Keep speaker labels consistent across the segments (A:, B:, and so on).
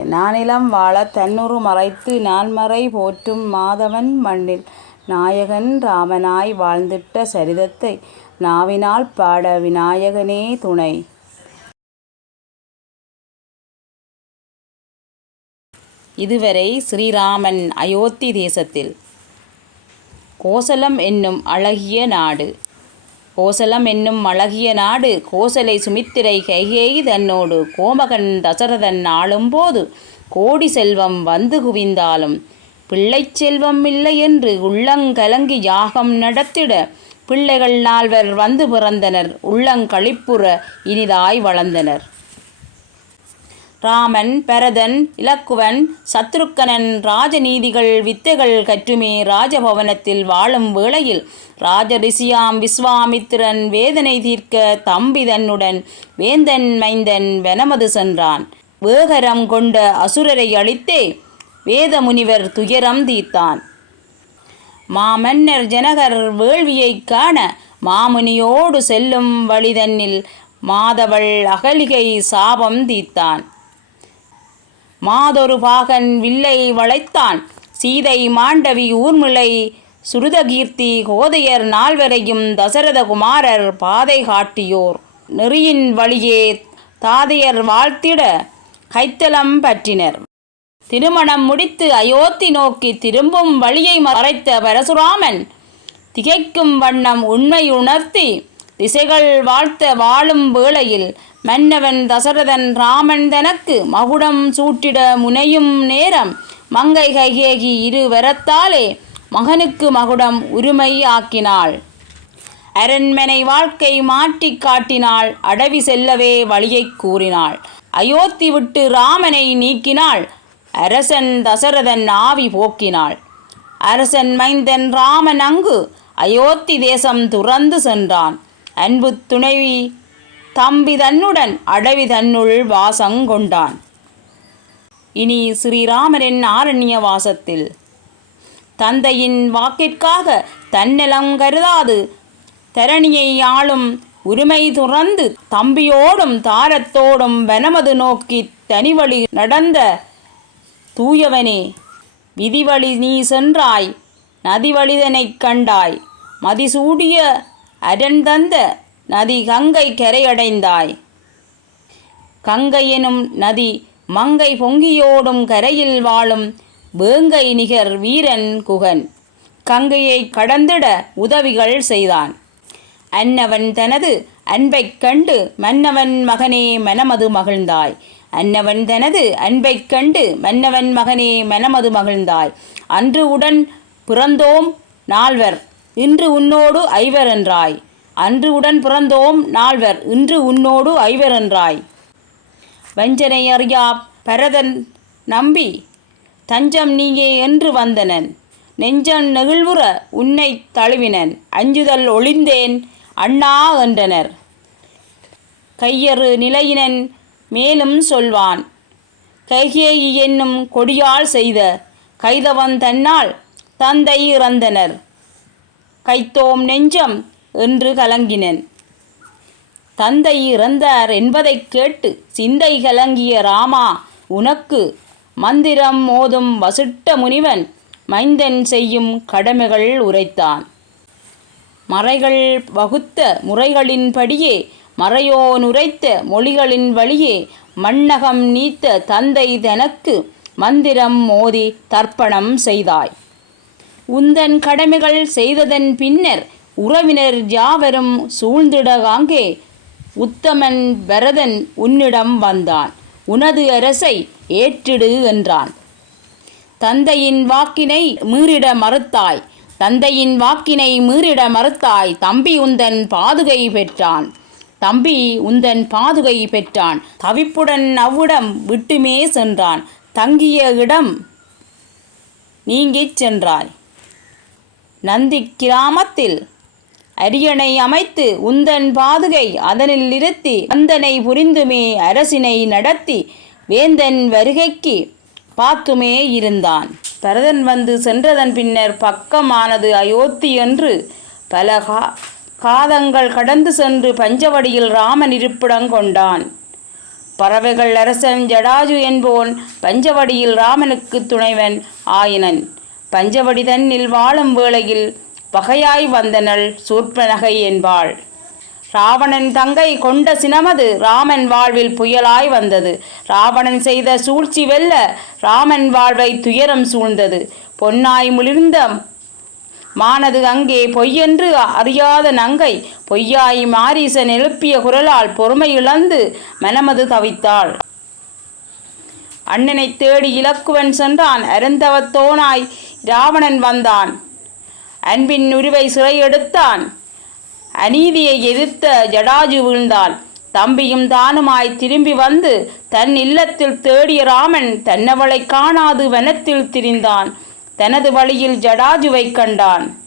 A: நானிலம் வாழத் தன்னுறு மறைத்து நான்மறை போற்றும் மாதவன் மண்ணில். நாயகன் ராமனாய் வாழ்ந்திட்ட சரிதத்தை நாவினால் பாட விநாயகனே துணை. இதுவரை ஸ்ரீராமன் அயோத்தி தேசத்தில். கோசலம் என்னும் அழகிய நாடு. கோசலம் என்னும் அழகிய நாடு கோசலை சுமித்திரை கைகேயி தன்னோடு கோமகன் தசரதன் ஆளும்போது கோடி செல்வம் வந்து குவிந்தாலும் பிள்ளை செல்வம் இல்லை என்று உள்ளங்கலங்கி யாகம் நடத்திட பிள்ளைகள் நால்வர் வந்து பிறந்தனர் உள்ளங்களிப்புற இனிதாய் வளர்ந்தனர். ராமன் பரதன் இலக்குவன் சத்ருக்கனன் ராஜநீதிகள் வித்தைகள் கற்றுமே ராஜபவனத்தில் வாழும் வேளையில் ராஜரிஷியாம் விஸ்வாமித்திரன் வேதனை தீர்க்க தம்பி தன்னுடன் வேந்தன் மைந்தன் வெனமது சென்றான். வேகரம் கொண்ட அசுரரை அழித்தே வேத முனிவர் துயரம் தீர்த்தான். மாமன்னர் ஜனகர் வேள்வியைக் காண மாமுனியோடு செல்லும் வழிதன்னில் மாதவள் அகலிகை சாபம் தீத்தான் மாதொரு பாகன் வில்லை வளைத்தான் சீதை மாண்டவி ஊர்மிளை சுருதகீர்த்தி கோதையர் நால்வரையும் தசரத குமாரர் பாதை காட்டியோர் நெறியின் வழியே தாதையர் வாழ்த்திட கைத்தலம் பற்றினர். திருமணம் முடித்து அயோத்தி நோக்கி திரும்பும் வழியை மறைத்த பரசுராமன் திகைக்கும் வண்ணம் உண்மை உணர்த்தி திசைகள் வாழ்த்த வாழும் வேளையில் மன்னவன் தசரதன் ராமன் தனக்கு மகுடம் சூட்டிட முனையும் நேரம் மங்கை கைகேகி இரு வரத்தாலே மகனுக்கு மகுடம் உரிமை ஆக்கினாள். அரண்மனை வாழ்க்கை மாற்றி காட்டினாள் அடவி செல்லவே வழியைக் கூறினாள். அயோத்தி விட்டு ராமனை நீக்கினாள் அரசன் தசரதன் ஆவி போக்கினாள். அரசன் மைந்தன் ராமன் அங்கு அயோத்தி தேசம் துறந்து சென்றான் அன்பு துணைவி தம்பி தன்னுடன் அடவி தன்னுள் வாசங் கொண்டான். இனி ஸ்ரீராமரின் ஆரண்ய வாசத்தில் தந்தையின் வாக்கிற்காக தன்னலம் கருதாது தரணியை ஆளும் உரிமை துறந்து தம்பியோடும் தாரத்தோடும் வனமது நோக்கித் தனிவழி நடந்த தூயவனே விதிவழி நீ சென்றாய் நதிவழிதனைக் கண்டாய் மதிசூடிய அரண் தந்த நதி கங்கை கரையடைந்தாய். கங்கை எனும் நதி மங்கை பொங்கியோடும் கரையில் வாழும் வேங்கை நிகர் வீரன் குகன் கங்கையைக் கடந்திட உதவிகள் செய்தான். அன்னவன் தனது அன்பைக் கண்டு மன்னவன் மகனே மனமது மகிழ்ந்தாய். அன்னவன் தனது அன்பைக் கண்டு மன்னவன் மகனே மனமது மகிழ்ந்தாய். அன்று உடன் பிறந்தோம் நால்வர் இன்று உன்னோடு ஐவர் என்றாய். அன்று உடன் பிறந்தோம் நால்வர் இன்று உன்னோடு ஐவர் என்றாய். வஞ்சனை அறியா பரதன் நம்பி தஞ்சம் நீயே என்று வந்தனன் நெஞ்சம் நெகிழ்வுற உன்னைத் தழுவினன் அஞ்சுதல் ஒளிந்தேன் அண்ணா என்றனர். கையறு நிலையினன் மேலும் சொல்வான் கைகேயி என்னும் கொடியால் செய்த கைதவன் தன்னால் தந்தை இறந்தனர் கைத்தோம் நெஞ்சம் என்று கலங்கினன். தந்தை இறந்தார் என்பதைக் கேட்டு சிந்தை கலங்கிய ராமா உனக்கு மந்திரம் மோதும் வசிட்ட முனிவன் மைந்தன் செய்யும் கடமைகள் உரைத்தான். மறைகள் வகுத்த முறைகளின்படியே மறையோன் உரைத்த மொழிகளின் வழியே மண்ணகம் நீத்த தந்தை தனக்கு மந்திரம் மோதி தர்ப்பணம் செய்தாய். உந்தன் கடமைகள் செய்ததன் பின்னர் உறவினர் யாவரும் சூழ்ந்திடகாங்கே. உத்தமன் பரதன் உன்னிடம் வந்தான். உனது அரசை ஏற்றிடு என்றான். தந்தையின் வாக்கினை மீறிட மறுத்தாய். தந்தையின் வாக்கினை மீறிட மறுத்தாய். தம்பி உந்தன் பாதுகை பெற்றான். தம்பி உந்தன் பாதுகை பெற்றான். தவிப்புடன் அவ்விடம் விட்டுமே சென்றான். தங்கிய இடம் நீங்கிச் சென்றாய். நந்தி கிராமத்தில் அரியணை அமைத்து உந்தன் பாதுகை அதனில் இருத்தி வந்தனை புரிந்துமே அரசினை நடத்தி வேந்தன் வருகைக்கு பார்த்துமே இருந்தான். பரதன் வந்து சென்றதன் பின்னர் பக்கமானது அயோத்தி என்று பல காதங்கள் கடந்து சென்று பஞ்சவடியில் ராமன் இருப்பிடம் கொண்டான். பறவைகள் அரசன் ஜடாஜு என்போன் பஞ்சவடியில் ராமனுக்கு துணைவன் ஆயினன் பஞ்சவடிதன்னில் வாழும் வேளையில் பகையாய் வந்தனள் சூர்பனகை என்பாள். ராவணன் தங்கை கொண்ட சினமது ராமன் வாழ்வில் புயலாய் வந்தது. ராவணன் செய்த சூழ்ச்சி வெல்ல ராமன் வாழ்வை துயரம் சூழ்ந்தது. பொன்னாய் முளிர்ந்த மானது அங்கே பொய்யென்று அறியாத நங்கை பொய்யாய் மாரீசன் எழுப்பிய குரலால் பொறுமை இழந்து மனமது தவித்தாள். அண்ணனை தேடி இலக்குவன் சென்றான். அருந்தவத்தோனாய் ராவணன் வந்தான். அன்பின் உருவை சிறை எடுத்தான். அநீதியை எதிர்த்த ஜடாஜு வீழ்ந்தான் தம்பியும் தானுமாய் திரும்பி வந்து தன் இல்லத்தில் தேடிய ராமன் தன்னவளை காணாது வனத்தில் திரிந்தான். தனது வழியில் ஜடாஜுவை கண்டான்.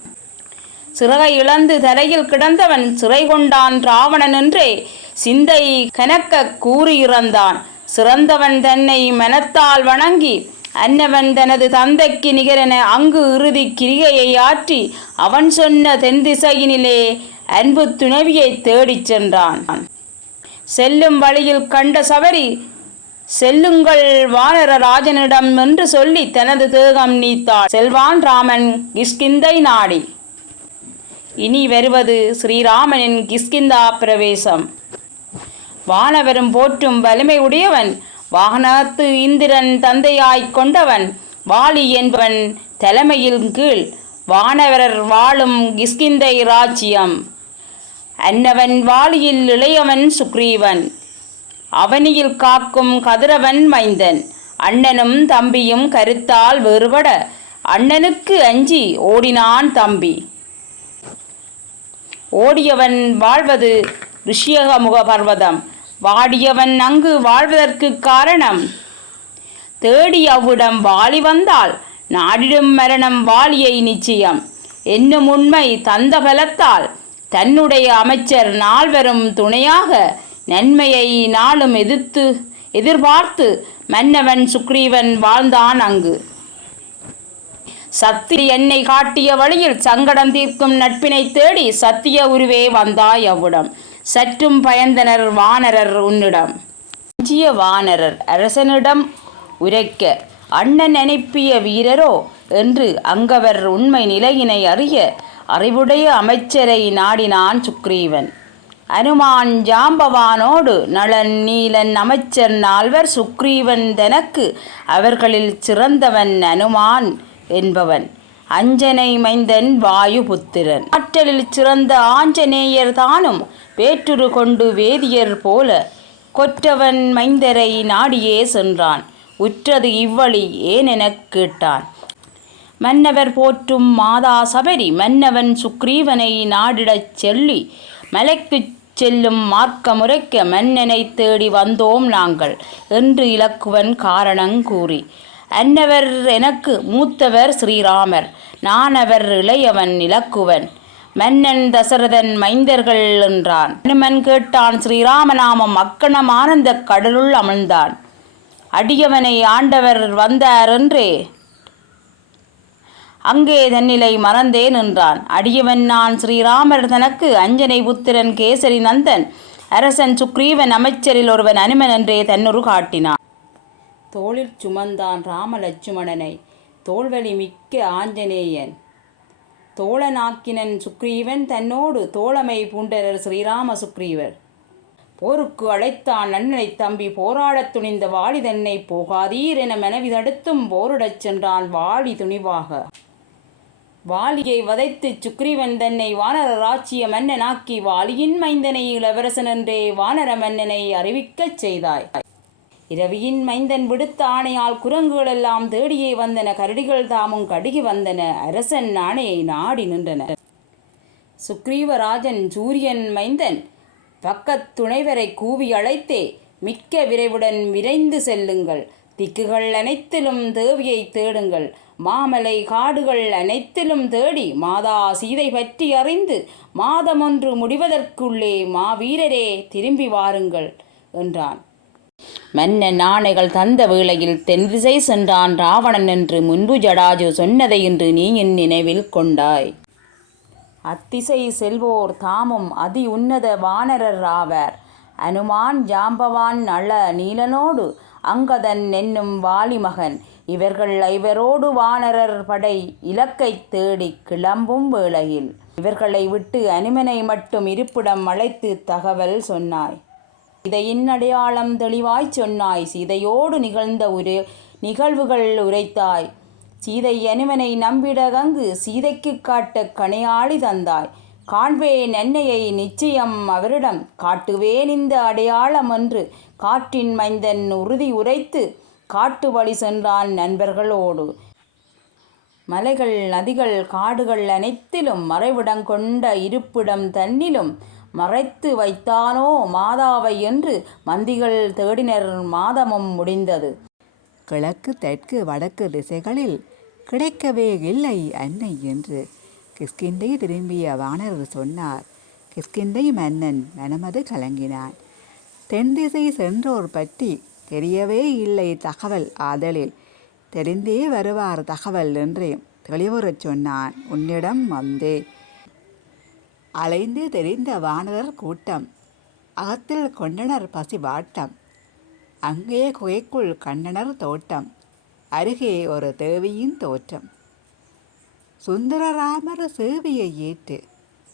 A: சிறகை இழந்து தரையில் கிடந்தவன் சிறை கொண்டான் ராவணன் என்றே சிந்தை கனக்க கூறி இறந்தான் சிறந்தவன் தன்னை மனத்தால் வணங்கி அன்னவன் தனது தந்தைக்கு நிகரென அங்கு இறுதி கிரிகையை ஆற்றி அவன் சொன்ன தென் திசையினிலே அன்பு துணைவியை தேடிச் சென்றான். செல்லும் வழியில் கண்ட சவரி செல்லுங்கள் வானர ராஜனிடம் என்று சொல்லி தனது தேகம் நீத்தாள். செல்வான் ராமன் கிஷ்கிந்தை நாடி. இனி வருவது ஸ்ரீராமனின் கிஷ்கிந்தா பிரவேசம். வானவரும் போற்றும் வலிமை உடையவன் வாகனத்து இந்திரன் தந்தையாய்க் கொண்டவன் வாலி என்பவன் தலைமையில் கீழ் வானவரர் வாழும் கிஷ்கிந்தை ராஜ்யம். அன்னவன் வாலியில் இளையவன் சுக்ரீவன் அவனியில் காக்கும் கதிரவன் மைந்தன். அண்ணனும் தம்பியும் கருத்தால் வேறுபட அண்ணனுக்கு அஞ்சி ஓடினான் தம்பி. ஓடியவன் வாழ்வது ரிஷியகமுக பர்வதம் வாடியவன் அங்கு வாழ்வதற்கு காரணம். தேடி அவ்விடம் வாலி வந்தால் நாடிடும் மரணம் வாலியை நிச்சயம். என்னும் உண்மை தந்த பலத்தால் தன்னுடைய அமைச்சர் நால்வரும் துணையாக நன்மையை நாளும் எதிர்த்து எதிர்பார்த்து மன்னவன் சுக்ரீவன் வாழ்ந்தான் அங்கு. சத்திய என்னை காட்டிய வழியில் சங்கடம் தீர்க்கும் நட்பினை தேடி சத்திய உருவே வந்தாய் அவ்விடம். சற்றும் பயந்தனர் வானரர் உன்னிடம். அஞ்சிய வானரர் அரசனிடம் உரைக்க அண்ணன் அனுப்பிய வீரரோ என்று அங்கவர் உண்மை நிலையினை அறிய அறிவுடைய அமைச்சரை நாடினான் சுக்ரீவன். அனுமான் ஜாம்பவானோடு நளன் நீலன் அமைச்சர் நால்வர் சுக்ரீவன் தனக்கு அவர்களில் சிறந்தவன் அனுமான் என்பவன். அஞ்சனை மைந்தன் வாயுபுத்திரன். ஆற்றலில் சிறந்த ஆஞ்சநேயர் தானும் வேற்றுரு கொண்டு வேதியர் போல கொற்றவன் மைந்தரை நாடியே சென்றான். உற்றது இவ்வழி ஏனெனக் கேட்டான். மன்னவர் போற்றும் மாதா சபரி மன்னவன் சுக்ரீவனை நாடிடச் செல்லி மலைக்குச் செல்லும் மார்க்கமுரைக்க மன்னனை தேடி வந்தோம் நாங்கள் என்று இலக்குவன் காரணங் கூறி அன்னவர் எனக்கு மூத்தவர் ஸ்ரீராமர் நானவர் இளையவன் இலக்குவன். மன்னன் தசரதன் மைந்தர்கள் என்றான். அனுமன் கேட்டான் ஸ்ரீராமநாமம் அக்கணம் ஆனந்த கடலுள் அமிழ்ந்தான். அடியவனை ஆண்டவர் வந்தார் என்றே. அங்கே தன்னிலை மறந்தே நின்றான் அடியவன் நான் ஸ்ரீராமர் தனக்கு அஞ்சனை புத்திரன் கேசரி நந்தன். அரசன் சுக்ரீவன் அமைச்சரில் ஒருவன் அனுமன் என்றே தன்னுரு காட்டினான். தோளில் சுமந்தான் ராமலட்சுமணனை தோல்வழி தோள்வலி மிக்க ஆஞ்சநேயன். தோழனாக்கினன் சுக்ரீவன் தன்னோடு தோழமை பூண்டரர் ஸ்ரீராம சுக்ரீவர். போருக்கு அழைத்தான் அண்ணனை தம்பி போராடத் துணிந்த வாலி தன்னை போகாதீர் என மனைவி தடுத்தும் போரிடச் சென்றான் வாலி துணிவாக. வாலியை வதைத்து சுக்ரீவன் தன்னை வானர ராச்சிய மன்னனாக்கி வாலியின் மைந்தனை இளவரசன் என்றே வானர மன்னனை அறிவிக்கச் செய்தாய். இரவியின் மைந்தன் விடுத்த ஆணையால் குரங்குகளெல்லாம் தேடியே வந்தன கரடிகள் தாமும் கடுகி வந்தன அரசன் ஆணையை நாடி நின்றன. சுக்ரீவராஜன் சூரியன் மைந்தன் பக்கத் துணைவரை கூவி அழைத்தே மிக்க விரைவுடன் விரைந்து செல்லுங்கள். திக்குகள் அனைத்திலும் தேவியை தேடுங்கள். மாமலை காடுகள் அனைத்திலும் தேடி மாதா சீதை பற்றி அறிந்து மாதமொன்று முடிவதற்குள்ளே மாவீரரே திரும்பி வாருங்கள் என்றான். மன்னன் ஆணைகள் தந்த வேளையில் தென் திசை சென்றான் ராவணன் என்று முன்பு ஜடாஜு சொன்னதை இன்று நீ என் நினைவில் கொண்டாய். அத்திசை செல்வோர் தாமும் அதி உன்னத வானரர் ஆவர். அனுமான் ஜாம்பவான் நள நீலனோடு அங்கதன் என்னும் வாலிமகன். இவர்கள் ஐவரோடு வானரர் படை இலக்கைத் தேடிக் கிளம்பும் வேளையில். இவர்களை விட்டு அனுமனை மட்டும் இருப்பிடம் அழைத்து தகவல் சொன்னாய். இதை அடையாளம் தெளிவாய்ச் சொன்னாய். சீதையோடு நிகழ்ந்த ஒரு நிகழ்வுகள் உரைத்தாய். சீதை அனுமனை நம்பிடகங்கு சீதைக்கு காட்டக் கணையாளி தந்தாய். காண்பேன் என்னையை நிச்சயம் அவரிடம் காட்டுவேன் இந்த அடையாளம் என்று காற்றின் மைந்தன் உறுதி உரைத்து காட்டு வழி சென்றான் நண்பர்களோடு. மலைகள் நதிகள் காடுகள் அனைத்திலும் மறைவிடம் கொண்ட இருப்பிடம் தன்னிலும் மறைத்து வைத்தானோ மாதாவை என்று மந்திகள் தேடினர் மாதமும் முடிந்தது.
B: கிழக்கு தெற்கு வடக்கு திசைகளில் கிடைக்கவே இல்லை அன்னை என்று கிஸ்கிண்டை திரும்பிய வானர் சொன்னார். கிஸ்கிண்டை மன்னன் மனமது கலங்கினான். தென் திசை சென்றோர் பற்றி தெரியவே இல்லை தகவல் ஆதலில். தெரிந்தே வருவார் தகவல் என்றே தெளிவுறச் சொன்னான். உன்னிடம் வந்தே அலைந்து தெரிந்த வானரர் கூட்டம். அகத்தில் கொண்டனர் பசி வாட்டம். அங்கே குகைக்குள் கண்டனர் தோட்டம். அருகே ஒரு தேவியின் தோற்றம். சுந்தரராமர் சேவியை ஏற்று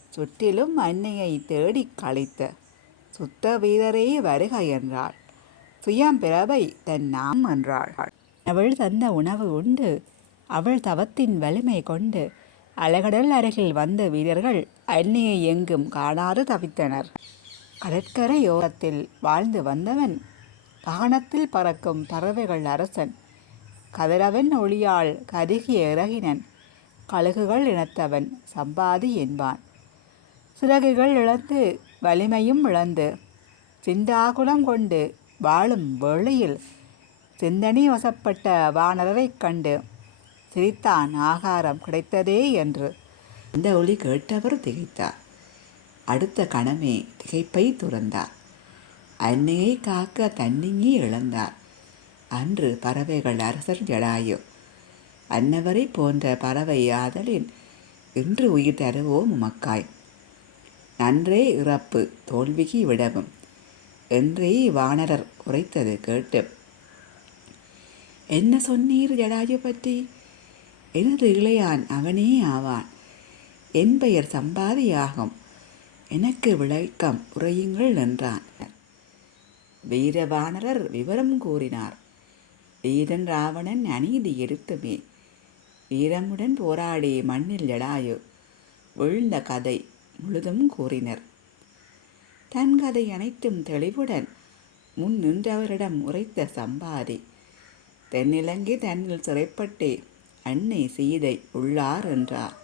B: சுற்றிலும் அன்னையை தேடிக் கழித்த சுத்த வீரரே வருக என்றாள். சுயம்பிரபை தன் நாம் என்றாள். அவள் தந்த உணவு உண்டு. அவள் தவத்தின் வலிமை கொண்டு அலகடல் அருகில் வந்த வீரர்கள் அன்னியை எங்கும் காணாது தவித்தனர். கடற்கரையோரத்தில் வாழ்ந்து வந்தவன் வானத்தில் பறக்கும் பறவைகள் அரசன். கதிரவன் ஒளியால் கருகிய இறகினன். கழுகுகள் இனத்தவன் சம்பாதி என்பான். சிறகுகள் இழந்து வலிமையும் இழந்து சிந்தாகுலம் கொண்டு வாழும் வேளையில் சிந்தனை வசப்பட்ட வானரரைக் கண்டு சிரித்தான் ஆகாரம் கிடைத்ததே என்று. இந்த ஒளி கேட்டவர் திகைத்தார். அடுத்த கணமே திகைப்பை துறந்தார். அன்னையை காக்க தன்னிங்கி இழந்தார். அன்று பறவைகள் அரசர் ஜடாயு. அன்னவரை போன்ற பறவை ஆதலின் இன்று உயிர் தருவோம் உமக்காய். நன்றே இறப்பு தோல்விக்கு விடவும். என்றே வானரர் உரைத்தது கேட்டு. என்ன சொன்னீர் ஜடாயு பற்றி? எனது இளையான் அவனே ஆவான். என் பெயர் சம்பாதியாகும். எனக்கு விளக்கம் உரையுங்கள் என்றான். வீரவானரர் விவரம் கூறினார். வீரன் ராவணன் அநீதி எடுத்துமே. வீரமுடன் போராடி மண்ணில் எடாயு விழுந்த கதை முழுதும் கூறினர். தன் கதை அனைத்தும் தெளிவுடன் முன் நின்றவரிடம் உரைத்த சம்பாதி. தென்னிலங்கி தன்னில் சிறைப்பட்டே அன்னை சீதை உள்ளார் என்றார்.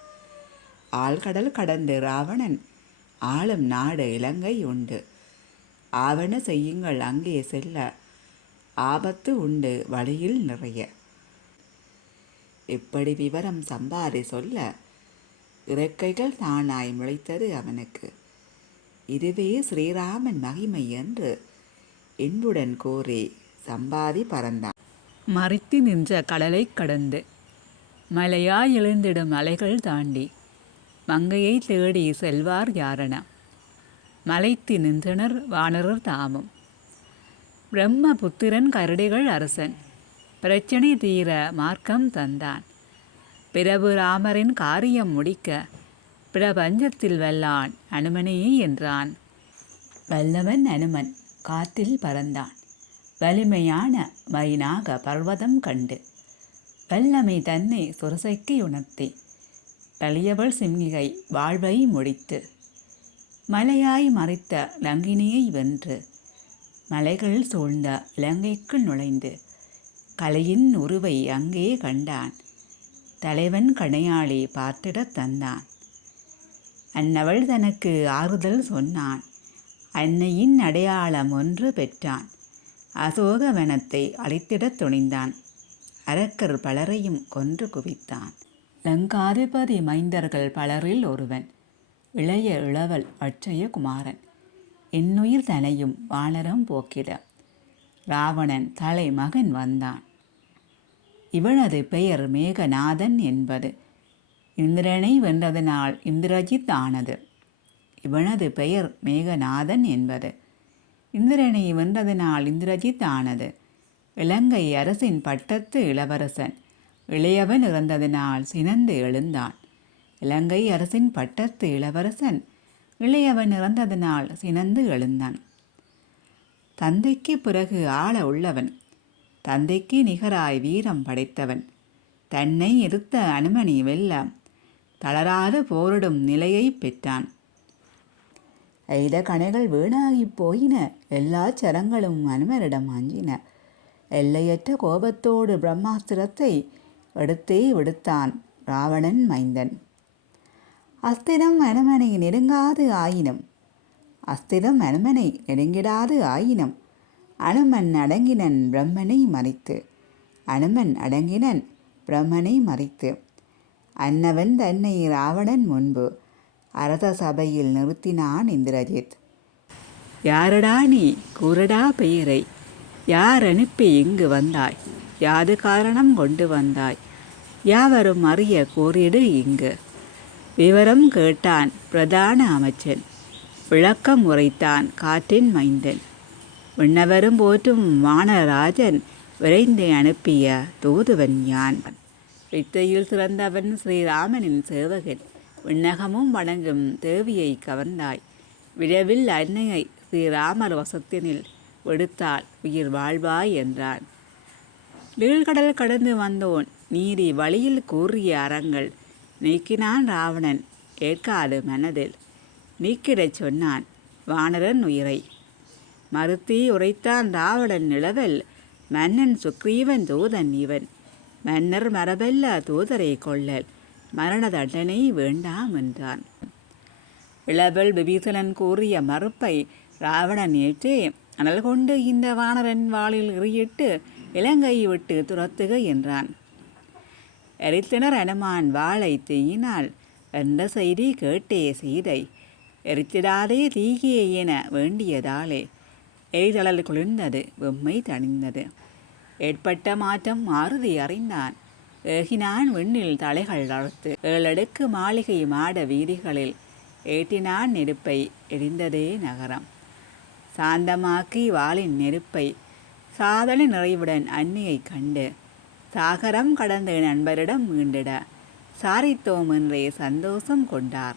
B: ஆழ்கடல் கடந்து ராவணன் ஆளும் நாடு இலங்கை உண்டு. ஆவண செய்யுங்கள் அங்கே செல்ல. ஆபத்து உண்டு வழியில் நிறைய. இப்படி விவரம் சம்பாதி சொல்ல இறக்கைகள் தானாய் முளைத்தது அவனுக்கு. இதுவே ஸ்ரீராமன் மகிமை என்று என்புடன் கூறி சம்பாதி பறந்தான். மறித்து நின்ற கடலை கடந்து மலையாய் எழுந்திடும் மலைகள் தாண்டி மங்கையை தேடி செல்வார் யாரென மலைத்து நின்றனர் வானரர் தாமும். பிரம்மபுத்திரன் கரடிகள் அரசன். பிரச்சனை தீர மார்க்கம் தந்தான். பிரபு ராமரின் காரியம் முடிக்க பிரபஞ்சத்தில் வல்லான் அனுமனையே என்றான். வல்லவன் அனுமன் காத்தில் பறந்தான். வலிமையான மைனாக பர்வதம் கண்டு வல்லமை தன்னை சொரசைக்கு உணர்த்தி. வலியவள் சிம்மிகை வாழ்வை முடித்து. மலையாய் மறைத்த லங்கினியை வென்று. மலைகள் சூழ்ந்த இலங்கைக்குள் நுழைந்து. கலையின் உருவை அங்கே கண்டான். தலைவன் கணையாளி பார்த்திடத் தந்தான். அன்னவள் தனக்கு ஆறுதல் சொன்னான். அன்னையின் அடையாளம் ஒன்று பெற்றான். அசோகவனத்தை அழித்திடத் துணிந்தான். அரக்கர் பலரையும் கொன்று குவித்தான். லங்காதிபதி மைந்தர்கள் பலரில் ஒருவன் இளைய இளவல் அட்சயகுமாரன் என்னுயிர் தனையும் வானரம் போக்கிட. ராவணன் தலைமகன் வந்தான். இவனது பெயர் மேகநாதன் என்பது இந்திரனை வென்றதனால் இந்திரஜித் ஆனது. இவனது பெயர் மேகநாதன் என்பது இந்திரனை வென்றதனால் இந்திரஜித் ஆனது. இலங்கை அரசின் பட்டத்து இளவரசன். இளையவன் இறந்ததினால் சினந்து எழுந்தான். இலங்கை அரசின் பட்டத்து இளவரசன் இளையவன் இறந்ததினால் சினந்து எழுந்தான். தந்தைக்கு பிறகு ஆள உள்ளவன். தந்தைக்கு நிகராய் வீரம் படைத்தவன். தன்னை எதிர்த்த அனுமனி வெல்ல தளராது போரிடும் நிலையை பெற்றான். எய்த கணைகள் வீணாகிப் போயின. எல்லா சரங்களும் அனுமரிடம் அஞ்சின. எல்லையற்ற கோபத்தோடு பிரம்மாஸ்திரத்தை எடுத்தே விடுத்தான் ராவணன் மைந்தன். அஸ்திரம் அனுமனை நெருங்காது ஆயினும் அஸ்திரம் அனுமனை நெருங்கிடாது ஆயினும் அனுமன் அடங்கினன் பிரம்மனை மறித்து அனுமன் அடங்கினன் பிரம்மனை மறித்து அன்னவன் தன்னை ராவணன் முன்பு அரச சபையில் நிறுத்தினான் இந்திரஜித். யாரடா நீ? கூறடா பெயரை? யார் அனுப்பி இங்கு வந்தாய். யாது காரணம் கொண்டு வந்தாய். யாவரும் அறிய கூறிடு இங்கு. விவரம் கேட்டான் பிரதான அமைச்சன். விளக்கம் உரைத்தான் காற்றின் மைந்தன். விண்ணவரும் போற்றும் வானராஜன் விரைந்து அனுப்பிய தூதுவன் யான். வித்தையில் சிறந்தவன் ஸ்ரீராமனின் சேவகன். விண்ணகமும் வணங்கும் தேவியை கவர்ந்தாய். விரைவில் அன்னையை ஸ்ரீராமர் வசத்தினில் விடுத்தால் உயிர் வாழ்வாய் என்றான். நீழ்கடல் கடந்து வந்தோன் நீதி வழியில் கூறிய அறங்கள் நீக்கினான் ராவணன் ஏற்காது மனதில். நீக்கிடச் சொன்னான் வானரன் உயிரை. மறுத்தி உரைத்தான் ராவணன் நிலவல் மன்னன் சுக்ரீவன் தூதன் இவன். மன்னர் மரபல்ல தூதரை கொள்ளல் மரண தண்டனை வேண்டாம் என்றான். இளவல் விபீசனன் கூறிய மறுப்பை ராவணன் ஏற்றே அனல் கொண்டு இந்த வானரன் வாளில் எறியிட்டு இலங்கை விட்டு துரத்துக என்றான். எரித்தனர் அனுமான் வாளை தீயினால் என்ற செய்தி கேட்டே சீதை எரித்திடாதே தீகியே என வேண்டியதாலே எரிதழல் குளிர்ந்தது வெம்மை தணிந்தது. ஏற்பட்ட மாற்றம் மாறுதி அறிந்தான். ஏகினான் விண்ணில் தலைகள் வளர்த்து ஏழடுக்கு மாளிகை மாட வீதிகளில் ஏற்றினான் நெருப்பை எரிந்ததே நகரம். சாந்தமாக்கி வாளின் நெருப்பை சாதனை நிறைவுடன் அன்னியைக் கண்டு சாகரம் கடந்த நண்பரிடம் மீண்டிட சாரித்தோம் என்றே சந்தோஷம் கொண்டார்.